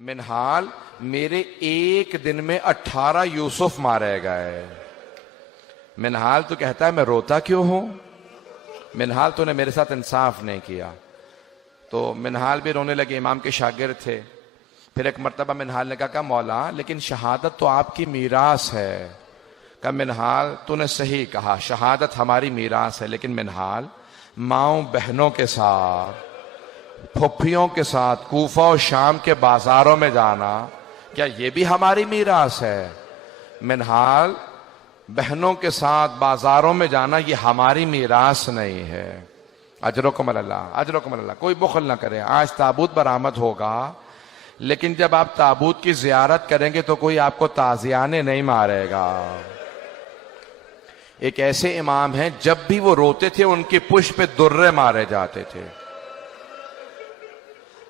मिनहाल, मेरे एक दिन में 18 यूसुफ मारे गए। मिनहाल तो कहता है मैं रोता क्यों हूं? मिनहाल तूने मेरे साथ इंसाफ नहीं किया। तो मिनहाल भी रोने लगे, इमाम के शागिर्द थे। फिर एक मर्तबा मिनहाल ने कहा मौला लेकिन शहादत तो आपकी मीरास है। कहा मिनहाल तूने सही कहा, शहादत हमारी मीरास है, लेकिन मिनहाल माओ बहनों के साथ, फुफ्फियों के साथ कूफा और शाम के बाजारों में जाना, क्या ये भी हमारी मीरास है? मिनहाल, बहनों के साथ बाजारों में जाना ये हमारी मीरास नहीं है। अजरकुम अल्लाह, अजरकुम अल्लाह। कोई बुखल ना करे। आज ताबूत बरामद होगा, लेकिन जब आप ताबूत की जियारत करेंगे तो कोई आपको ताजियाने नहीं मारेगा। एक ऐसे इमाम हैं जब भी वो रोते थे उनकी पुष्प पे दुर्रे मारे जाते थे।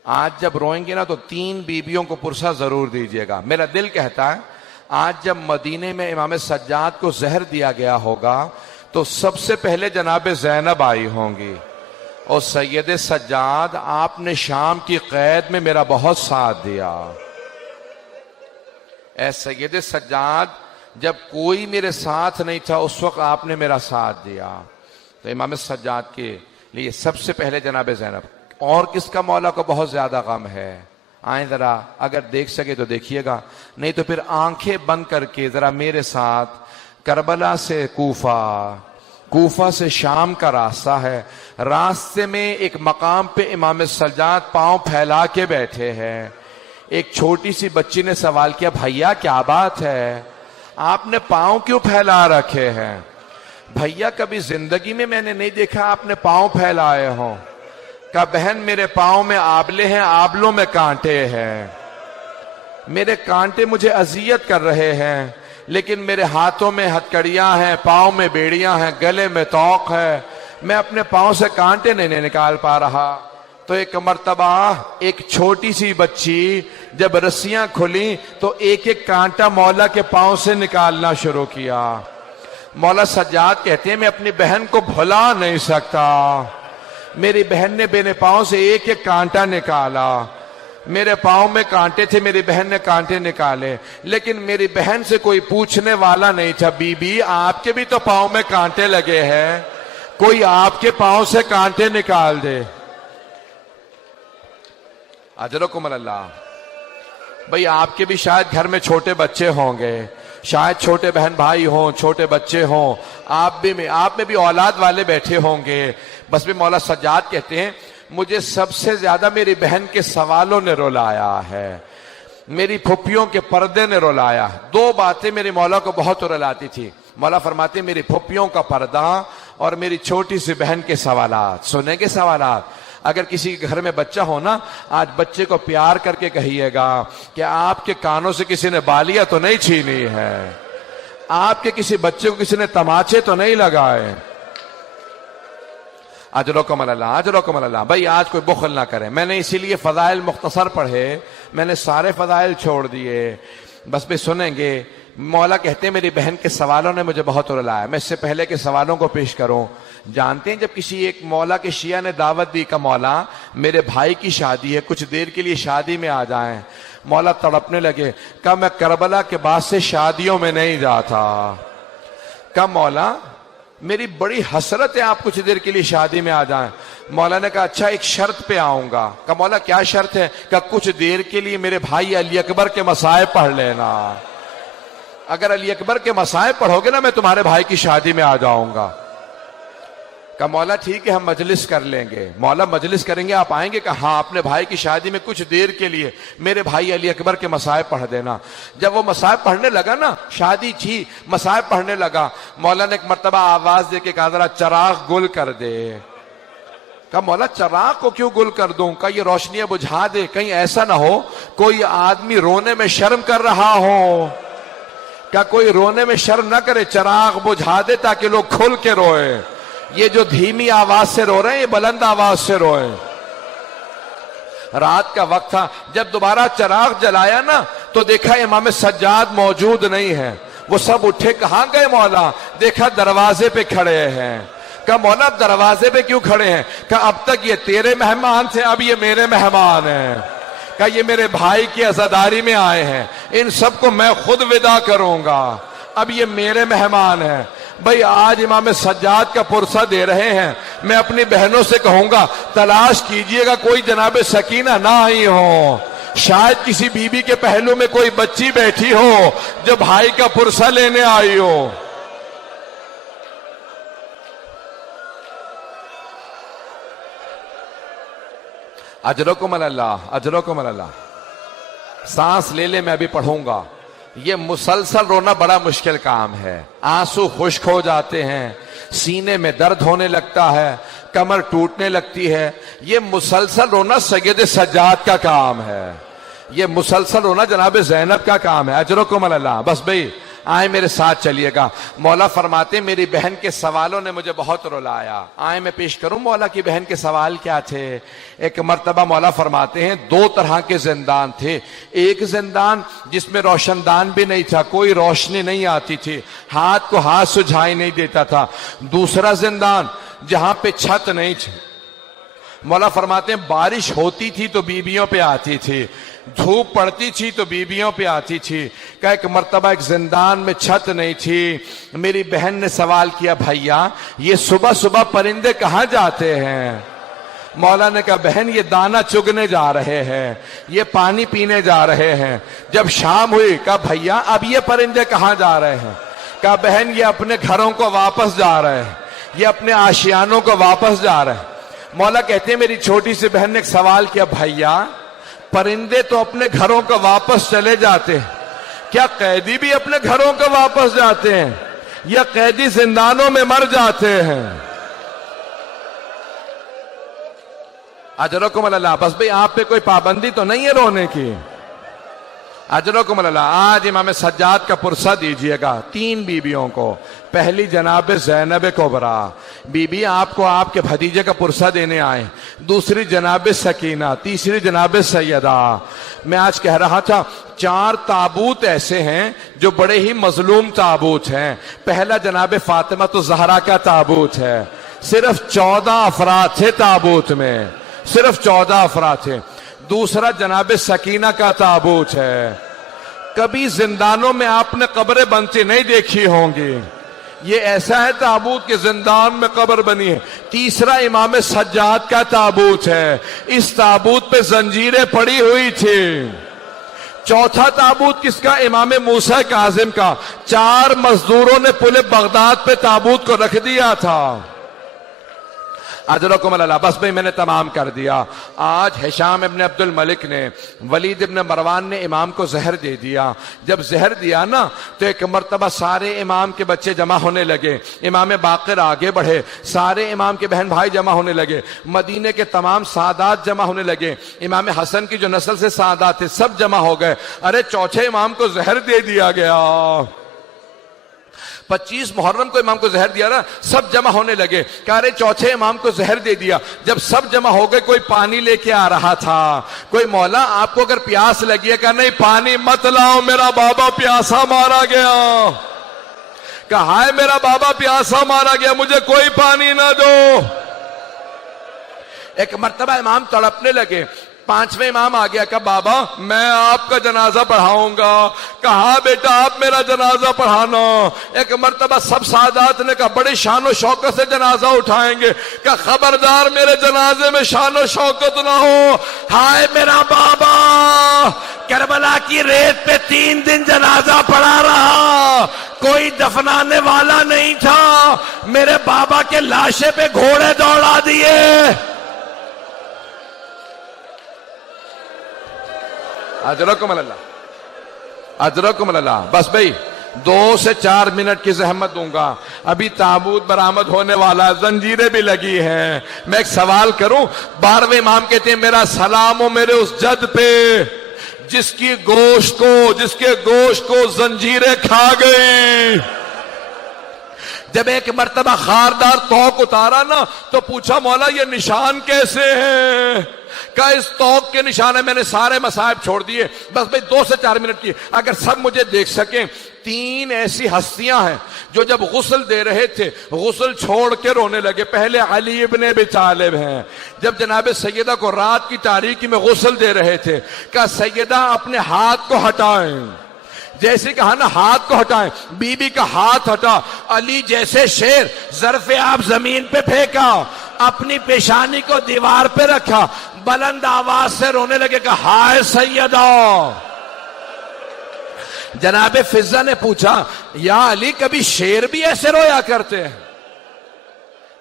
आज जब रोएंगे ना तो 3 बीबियों को पुरसा जरूर दीजिएगा। मेरा दिल कहता है आज जब मदीने में इमाम सज्जाद को जहर दिया गया होगा तो सबसे पहले जनाब ज़ैनब आई होंगी। और सैयद सज्जाद, आपने शाम की कैद में मेरा बहुत साथ दिया। ऐ सैयद सज्जाद, जब कोई मेरे साथ नहीं था उस वक्त आपने मेरा साथ दिया। तो इमाम सज्जाद के लिए सबसे पहले जनाब ज़ैनब। और किसका मौला को बहुत ज्यादा गम है? आए जरा, अगर देख सके तो देखिएगा, नहीं तो फिर आंखें बंद करके जरा मेरे साथ करबला से कूफा, कूफा से शाम का रास्ता है। रास्ते में एक मकाम पे इमाम सज्जाद पांव फैला के बैठे हैं। एक छोटी सी बच्ची ने सवाल किया, भैया क्या बात है, आपने पांव क्यों फैला रखे हैं? भैया कभी जिंदगी में मैंने नहीं देखा आपने पांव फैलाए हों। का बहन, मेरे पांव में आबले हैं, आबलों में कांटे हैं। मेरे कांटे मुझे अजियत कर रहे हैं, लेकिन मेरे हाथों में हथकड़ियां हैं, पांव में बेड़ियां हैं, गले में तौक है। मैं अपने पांव से कांटे नहीं निकाल पा रहा। तो एक मर्तबा एक छोटी सी बच्ची जब रस्सियां खुली तो एक एक कांटा मौला के पांव से निकालना शुरू किया। मौला सज्जाद कहते हैं मैं अपनी बहन को भुला नहीं सकता। मेरी बहन ने मेरे पांव से एक एक कांटा निकाला। मेरे पांव में कांटे थे, मेरी बहन ने कांटे निकाले, लेकिन मेरी बहन से कोई पूछने वाला नहीं था, बीबी आपके भी तो पांव में कांटे लगे हैं, कोई आपके पांव से कांटे निकाल दे। अजरकुम अल्लाह। भाई आपके भी शायद घर में छोटे बच्चे होंगे, शायद छोटे बहन भाई हों, छोटे बच्चे हों, आप में भी औलाद वाले बैठे होंगे। बस भी मौला सज्जाद कहते हैं मुझे सबसे ज्यादा मेरी बहन के सवालों ने रुलाया है, मेरी फुफ्फियों के पर्दे ने रुलाया। 2 बातें मेरी मौला को बहुत रुलाती थी। मौला फरमाते मेरी फुफ्फियों का पर्दा और मेरी छोटी सी बहन के सवालात। सुनेंगे सवालात? अगर किसी के घर में बच्चा हो ना, आज बच्चे को प्यार करके कहिएगा कि आपके कानों से किसी ने बालियां तो नहीं छीनी है, आपके किसी बच्चे को किसी ने तमाचे तो नहीं लगाए। अजरकुम अल्लाह, अजरकुम अल्लाह। भाई आज कोई बुखल ना करे। मैंने इसीलिए फजाइल मुख्तसर पढ़े, मैंने सारे फजाइल छोड़ दिए। बस भी सुनेंगे। मौला कहते हैं मेरी बहन के सवालों ने मुझे बहुत रुलाया। मैं इससे पहले के सवालों को पेश करूं। जानते हैं जब किसी एक मौला के शिया ने दावत दी का मौला मेरे भाई की शादी है, कुछ देर के लिए शादी में आ जाएं। मौला तड़पने लगे। कहा मैं करबला के बाद से शादियों में नहीं जाता। कहा मौला मेरी बड़ी हसरत है आप कुछ देर के लिए शादी में आ जाएं। मौला ने कहा अच्छा एक शर्त पे आऊंगा। कहा मौला क्या शर्त है? कहा कुछ देर के लिए मेरे भाई अली अकबर के मसाए पढ़ लेना। अगर अली अकबर के मसाए पढ़ोगे ना मैं तुम्हारे भाई की शादी में आ जाऊंगा। कहा मौला ठीक है हम मजलिस कर लेंगे। मौला मजलिस करेंगे, आप आएंगे? कहा हाँ, अपने भाई की शादी में कुछ देर के लिए मेरे भाई अली अकबर के मसाए पढ़ देना। जब वो मसाए पढ़ने लगा ना, शादी थी, मसाए पढ़ने लगा, मौला ने एक मर्तबा आवाज दे के कहा जरा चराग गुल कर दे। कहा मौला चराग को क्यों गुल कर दूं? कहा ये रोशनियां बुझा दे, कहीं ऐसा ना हो कोई आदमी रोने में शर्म कर रहा हो। क्या कोई रोने में शर्म ना करे, चराग बुझा दे ताकि लोग खुल के रोए। ये जो धीमी आवाज से रो रहे हैं ये बुलंद आवाज से रोए। रात का वक्त था, जब दोबारा चराग जलाया ना तो देखा इमाम सज्जाद मौजूद नहीं है। वो सब उठे, कहां गए मौला? देखा दरवाजे पे खड़े हैं। कहा मौला दरवाजे पे क्यों खड़े हैं? कहा अब तक ये तेरे मेहमान थे, अब ये मेरे मेहमान हैं। कहा ये मेरे भाई की अज़ादारी में आए हैं, इन सबको मैं खुद विदा करूंगा, अब ये मेरे मेहमान हैं। भाई आज इमाम सज्जाद का पुरसा दे रहे हैं, मैं अपनी बहनों से कहूंगा तलाश कीजिएगा कोई जनाब सकीना ना आई हो, शायद किसी बीबी के पहलू में कोई बच्ची बैठी हो जो भाई का पुरसा लेने आई हो। अजरकुम अल्लाह, अजरकुम अल्लाह। सांस ले ले, मैं अभी पढ़ूंगा। ये मुसलसल रोना बड़ा मुश्किल काम है, आंसू खुश्क हो जाते हैं, सीने में दर्द होने लगता है, कमर टूटने लगती है। ये मुसलसल रोना सैयद सज्जाद का काम है, ये मुसलसल रोना जनाब ज़ैनब का काम है। अजरकुम अल्लाह। बस भाई आए मेरे साथ चलिएगा। मौला फरमाते मेरी बहन के सवालों ने मुझे बहुत रुलाया। आए मैं पेश करूं मौला की बहन के सवाल क्या थे। एक मर्तबा मौला फरमाते हैं दो तरह के जिंदान थे। एक जिंदान जिसमें रोशनदान भी नहीं था, कोई रोशनी नहीं आती थी, हाथ को हाथ सुझाई नहीं देता था। दूसरा जिंदान जहां पे छत नहीं थी। मौला फरमाते हैं बारिश होती थी तो बीबियों पे आती थी, धूप पड़ती थी तो बीबियों पे आती थी। का एक मर्तबा एक जिंदान में छत नहीं थी। मेरी बहन ने सवाल किया भैया ये सुबह सुबह परिंदे कहाँ जाते हैं। मौला ने कहा बहन ये दाना चुगने जा रहे हैं, ये पानी पीने जा रहे हैं। जब शाम हुई कहा भैया अब ये परिंदे कहाँ जा रहे हैं। कहा बहन ये अपने घरों को वापस जा रहे हैं, ये अपने आशियानों को वापस जा रहे हैं। मौला कहते हैं मेरी छोटी सी बहन ने एक सवाल किया भैया परिंदे तो अपने घरों को वापस चले जाते हैं, क्या कैदी भी अपने घरों को वापस जाते हैं या कैदी जिंदानों में मर जाते हैं। अजरकुम अल्लाह। बस भाई आप पे कोई पाबंदी तो नहीं है रोने की। अजरकुम अल्लाह। आज इमाम सज्जाद का पुरसा दीजिएगा तीन बीबियों को। पहली जनाब ज़ैनब कुबरा बीबी आपको आपके भतीजे का पुरसा देने आए। दूसरी जनाब सकीना, तीसरी जनाब सैयदा। मैं आज कह रहा था चार ताबूत ऐसे हैं जो बड़े ही मजलूम ताबूत हैं। पहला जनाब फातिमा तो ज़हरा का ताबूत है, सिर्फ 14 अफराद थे ताबूत में, सिर्फ 14 अफराद थे। दूसरा जनाब सकीना का ताबूत है। कभी जिंदानों में आपने कब्रें बनती नहीं देखी होंगी, ये ऐसा है ताबूत के जिंदान में कब्र बनी है। तीसरा इमाम सज्जाद का ताबूत है, इस ताबूत पे जंजीरें पड़ी हुई थी। चौथा ताबूत किसका, इमाम मूसा काजिम का। 4 मजदूरों ने पुले बगदाद पे ताबूत को रख दिया था। अजरकुम अल्लाह। बस भाई मैंने तमाम कर दिया। आज हिशाम इब्न अब्दुल मलिक ने, वलीद इब्न मरवान ने इमाम को जहर दे दिया। जब जहर दिया ना तो एक मर्तबा सारे इमाम के बच्चे जमा होने लगे। इमाम बाकिर आगे बढ़े, सारे इमाम के बहन भाई जमा होने लगे। मदीने के तमाम सादात जमा होने लगे। इमाम हसन की जो नस्ल से सादात थे सब जमा हो गए। अरे चौथे इमाम को जहर दे दिया गया। 25 मुहर्रम को इमाम को जहर दिया ना, सब जमा होने लगे। कह रहे चौथे इमाम को जहर दे दिया। जब सब जमा हो गए कोई पानी लेके आ रहा था। कोई मौला आपको अगर प्यास लगी है, कहा नहीं पानी मत लाओ मेरा बाबा प्यासा मारा गया। कहा है मेरा बाबा प्यासा मारा गया, मुझे कोई पानी ना दो। एक मर्तबा इमाम तड़पने लगे। 5वें इमाम आ गया, कहा बाबा मैं आपका जनाजा पढ़ाऊंगा। कहा बेटा आप मेरा जनाजा पढ़ाना। एक मर्तबा सब सादात ने कहा बड़े शान शौकत से जनाजा उठाएंगे। कहा खबरदार मेरे जनाजे में शान शौकत ना हो। हाय मेरा बाबा करबला की रेत पे 3 दिन जनाजा पढ़ा रहा, कोई दफनाने वाला नहीं था। मेरे बाबा के लाशे पे घोड़े दौड़ा दिए। अजरकुम अल्लाह, अजरकुम अल्लाह। बस भाई 2 से 4 मिनट की जहमत दूंगा। अभी ताबूत बरामद होने वाला है, जंजीरें भी लगी हैं। मैं एक सवाल करूं। 12वें इमाम कहते हैं मेरा सलाम हो मेरे उस जद पे जिसके गोश्त को जंजीरें खा गई। जब एक मर्तबा खारदार तौक उतारा ना तो पूछा मौला ये निशान कैसे हैं। का इस तौक के निशान है, मैंने सारे मसाइब छोड़ दिए, बस भाई 2 से 4 मिनट की, अगर सब मुझे देख सकें। 3 ऐसी हस्तियां हैं जो जब गुस्ल दे रहे थे गुस्ल छोड़ के रोने लगे। पहले अली इब्ने अबी तालिब हैं, जब जनाब सैयदा को रात की तारीकी में गुस्ल दे रहे थे, कहा सैयदा अपने हाथ को हटाएं। जैसे कहा ना हाथ को हटाएं, बीबी का हाथ हटा, अली जैसे शेर ज़र्फ़े आप जमीन पे फेंका, अपनी पेशानी को दीवार पे रखा, बुलंद आवाज से रोने लगे, कहा हाय सैयदा। जनाबे फिजा ने पूछा, या अली कभी शेर भी ऐसे रोया करते हैं?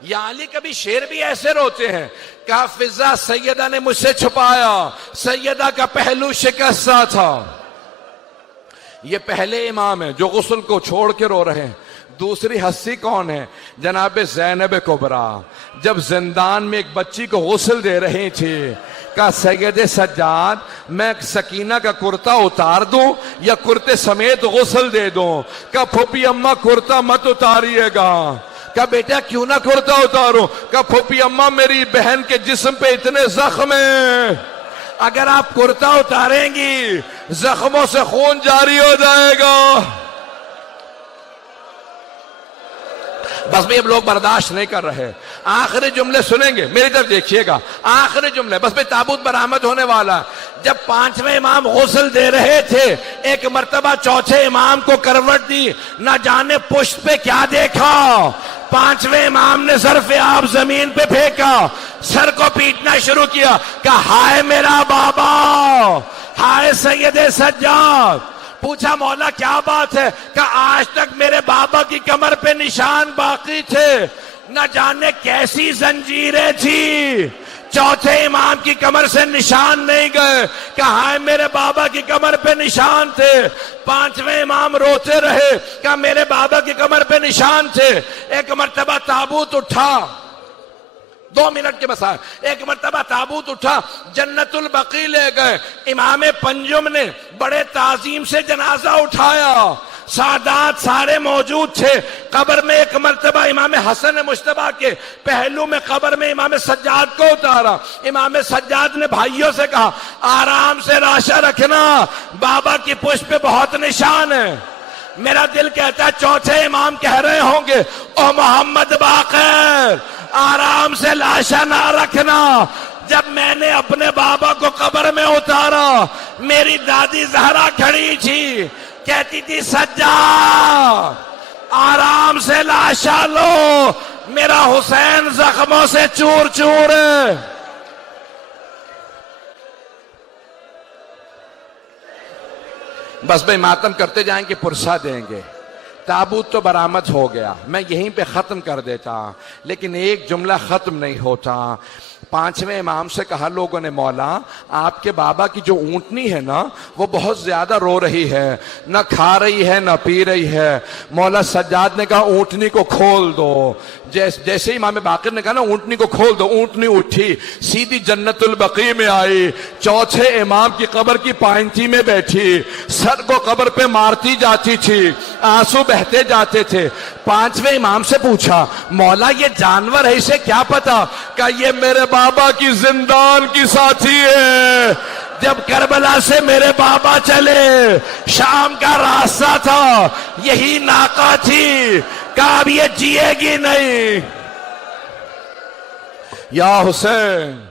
या अली कभी शेर भी ऐसे रोते हैं? कहा फिजा सैयदा ने मुझसे छुपाया, सैयदा का पहलू शिकस्त सा था। ये पहले इमाम है जो गुस्ल को छोड़ के रो रहे हैं। दूसरी हस्ती कौन है? जनाब ज़ैनब कुबरा, जब जिंदान में एक बच्ची को गुस्ल दे रही थी, का सैयद सज्जाद मैं सकीना का कुर्ता उतार दूं या कुर्ते समेत गुस्ल दे दूं? का फूफी अम्मा कुर्ता मत उतारिएगा। का बेटा क्यों ना कुर्ता उतारूं? का फूफी अम्मा मेरी बहन के जिस्म पे इतने जख्म हैं, अगर आप कुर्ता उतारेंगी जख्मों से खून जारी हो जाएगा। बस भी अब लोग बर्दाश्त नहीं कर रहे। आखिरी जुमले सुनेंगे, मेरी तरफ देखिएगा, आखिरी जुमले। बस भी ताबूत बरामद होने वाला। जब 5वें इमाम गुस्ल दे रहे थे, एक मर्तबा चौथे इमाम को करवट दी, ना जाने पुष्ट पे क्या देखा, 5वें इमाम ने ज़र्फ़े आप जमीन पे फेंका, सर को पीटना शुरू किया, कहा हाय मेरा बाबा, हाय सैयदे सज्जाद। पूछा मौला क्या बात है? कहा आज तक मेरे बाबा की कमर पे निशान बाकी थे, न जाने कैसी जंजीरें थी, चौथे इमाम की कमर से निशान नहीं गए। कहा हाय मेरे बाबा की कमर पे निशान थे। 5वें इमाम रोते रहे, कहा मेरे बाबा की कमर पे निशान थे। एक मर्तबा ताबूत उठा, 2 मिनट के बसा, एक मर्तबा ताबूत उठा, जन्नतुल बकी ले गए। इमाम पंजुम ने बड़े ताजीम से जनाजा उठाया, सादात सारे मौजूद थे। कब्र में एक मर्तबा इमाम हसन मुश्तबा के पहलू में कब्र में इमाम सज्जाद को उतारा। इमाम सज्जाद ने भाइयों से कहा आराम से राशा रखना, बाबा की पुष्प पे बहुत निशान है। मेरा दिल कहता है चौथे इमाम कह रहे होंगे ओ मोहम्मद बाकर आराम से लाशा ना रखना। जब मैंने अपने बाबा को कब्र में उतारा, मेरी दादी जहरा खड़ी थी, कहती थी सज्जाद आराम से लाशा लो, मेरा हुसैन जख्मों से चूर चूर है। बस भाई मातम करते जाएंगे, पुरसा देंगे। ताबूत तो बरामद हो गया, मैं यहीं पे खत्म कर देता, लेकिन एक जुमला खत्म नहीं होता। 5वें इमाम से कहा लोगों ने मौला आपके बाबा की जो ऊंटनी है ना वो बहुत ज्यादा रो रही है, न खा रही है न पी रही है। मौला सज्जाद ने कहा ऊंटनी को खोल दो। जैसे इमाम बाकिर ने कहा ना ऊंटनी को खोल दो, ऊंटनी उठी, सीधी जन्नतुल बकी में आई, चौथे इमाम की कब्र की पायंती में बैठी, सर को कब्र पे मारती जाती थी, आंसू बहते जाते थे। 5वें इमाम से पूछा मौला ये जानवर है, इसे क्या पता? क्या ये मेरे बाबा की जिंदान की साथी है। जब करबला से मेरे बाबा चले, शाम का रास्ता था, यही नाका थी, कहा अब ये जिएगी नहीं। या हुसैन